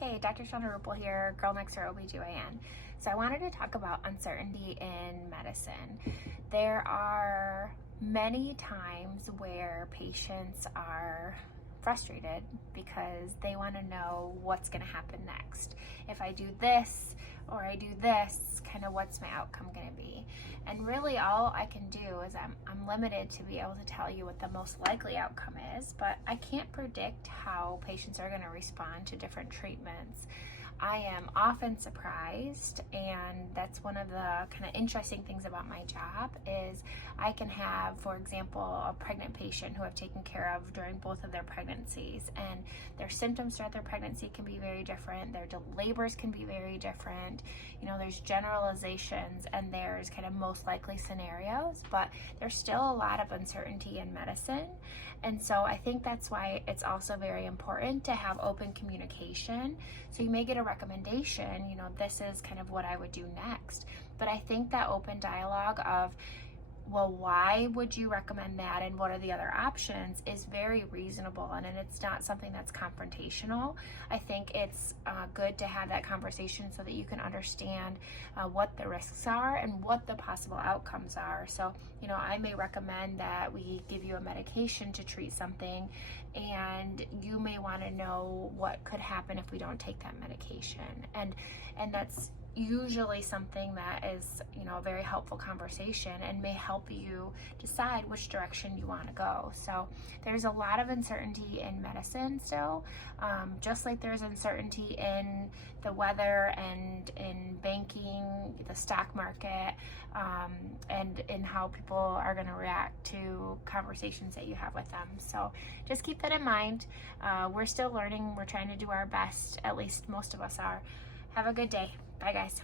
Hey, Dr. Shonda Rupel here, Girl Next Door OBGYN. So I wanted to talk about uncertainty in medicine. There are many times where patients are frustrated because they want to know what's going to happen next. If I do this or I do this, kind of what's my outcome going to be? And really all I can do is I'm limited to be able to tell you what the most likely outcome is, but I can't predict how patients are going to respond to different treatments. I am often surprised, and that's one of the kind of interesting things about my job is I can have, for example, a pregnant patient who I've taken care of during both of their pregnancies, and their symptoms throughout their pregnancy can be very different. Their labors can be very different. You know, there's generalizations and there's kind of most likely scenarios, but there's still a lot of uncertainty in medicine. And so I think that's why it's also very important to have open communication. So you may get a recommendation, you know, this is kind of what I would do next. But I think that open dialogue of, well, why would you recommend that and what are the other options is very reasonable, and it's not something that's confrontational. I think it's good to have that conversation so that you can understand what the risks are and what the possible outcomes are. So, you know, I may recommend that we give you a medication to treat something, and you may want to know what could happen if we don't take that medication. And that's usually something that is, you know, a very helpful conversation and may help you decide which direction you want to go. So there's a lot of uncertainty in medicine still, just like there's uncertainty in the weather and in banking, the stock market, and in how people are going to react to conversations that you have with them. So just keep that in mind. We're still learning. We're trying to do our best, at least most of us are. Have a good day. Bye, guys.